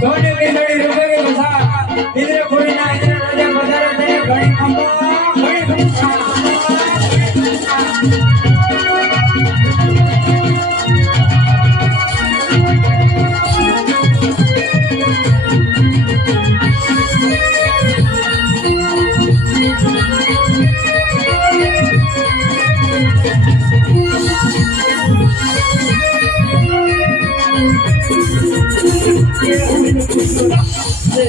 સોને કેસરી રૂપે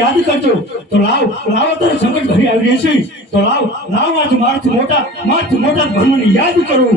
યાદ કરજો. તો લાવ લાવ તારે સંકટ ઘરે આવી રહેશે તો લાવ લાવ આજ મારથી મોટા મારથી મોટા ભરમને યાદ કરું.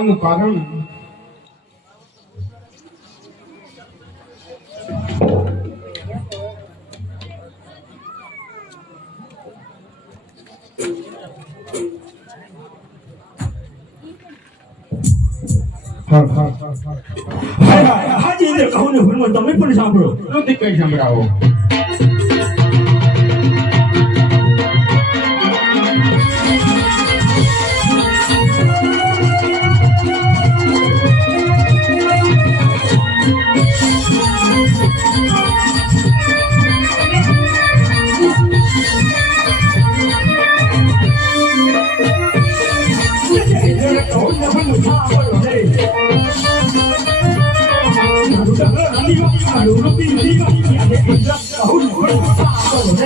હોવાનું કારણ હાજી ઇન્દ્ર કહું ને તમે પણ સાંભળો નથી કઈ સંભળાવો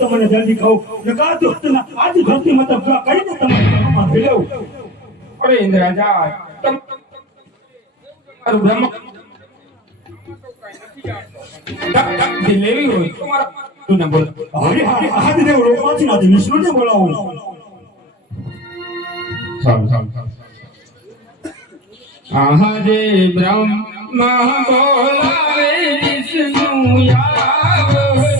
તો મને જલ્દી કહો નકા દોસ્તના આજ ધરતી તમારે ભેળવું અરે ઇન્દ્રાજા લેવી હોય તું ને બોલ. હરે હરે આજ ને રોકવાથી નથી વિષ્ણુને બોલાવો. આહા રે બ્રહ્મ બોલાવે વિષ્ણુ આવજો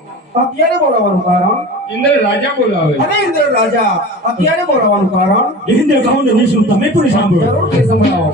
અત્યારે બોલાવાનું કારણ? ઇન્દ્ર રાજા બોલાવે અરે ઇન્દ્ર રાજા અત્યારે બોલાવાનું કારણ? ઇન્દ્ર કહું ને વિષ્ણુ તમે પૂરી સાંભળો. જરૂર સંભળાવો.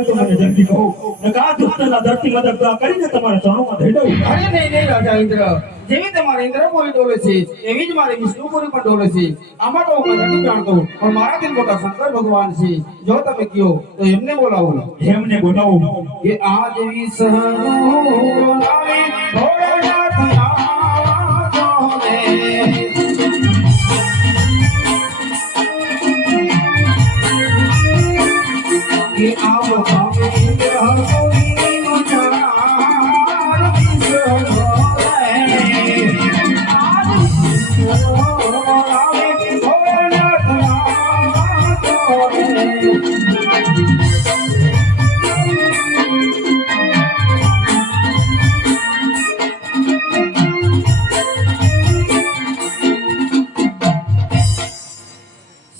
હોય તો મને જલ્દી કહો નકા દુષ્ટના ધરતી મદદ કરીને તમારા ચરણોમાં દઉં અરે નહીં નહીં રાજા ઇન્દ્ર. જેવી તમારે ઇન્દ્રપુરી ડોલે છે એવી જ મારી વિષ્ણુપુરી પણ ડોલે છે. આમાં તો હું નથી જાણતો પણ મારાથી મોટા શંકર ભગવાન છે. જો તમે કયો તો એમને બોલાવો. એમને બોલાવો. કે આ દેવી સહનો બોલાવે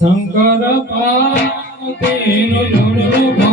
શંકર પાતેનો જોડો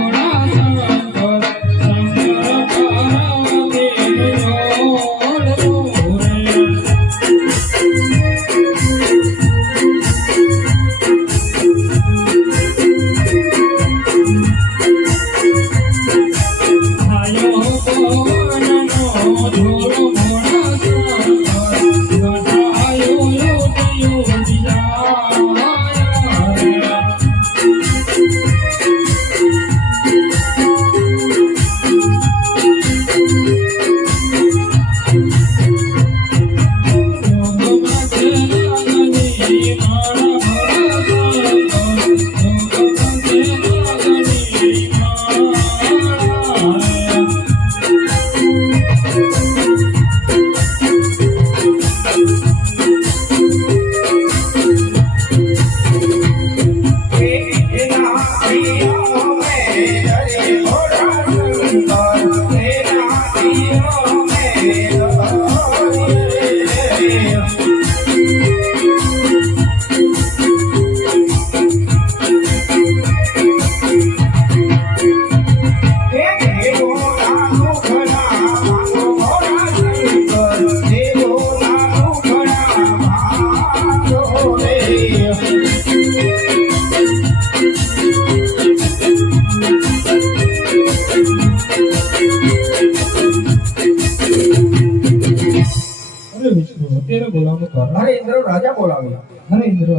ઇન્દ્ર રાજા બોલાવ્યા. અરે ઇન્દ્ર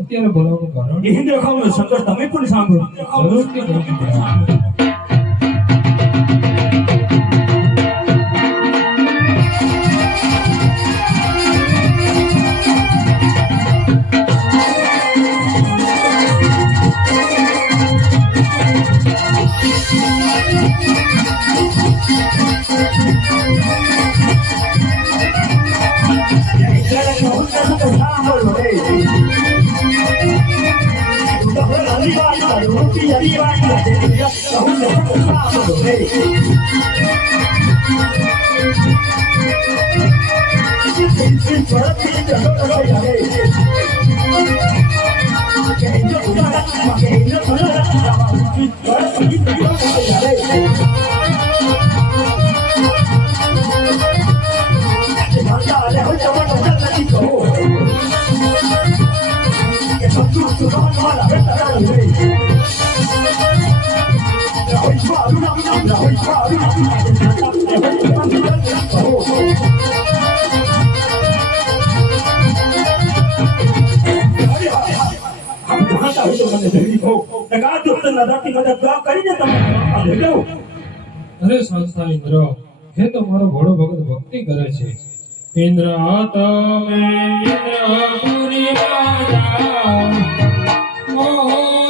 અત્યારે બોલાવવાનું કારણ ઇન્દ્ર ખાવ શંકર તમે પણ સાંભળો. જરૂર કે Hey. અરે સંસ્થા ઇન્દ્ર હે તો મારો ઘોડો ભગત ભક્તિ કરે છે. ઇન્દ્ર તમે ઇન્દ્રપુરી રાજા મોજી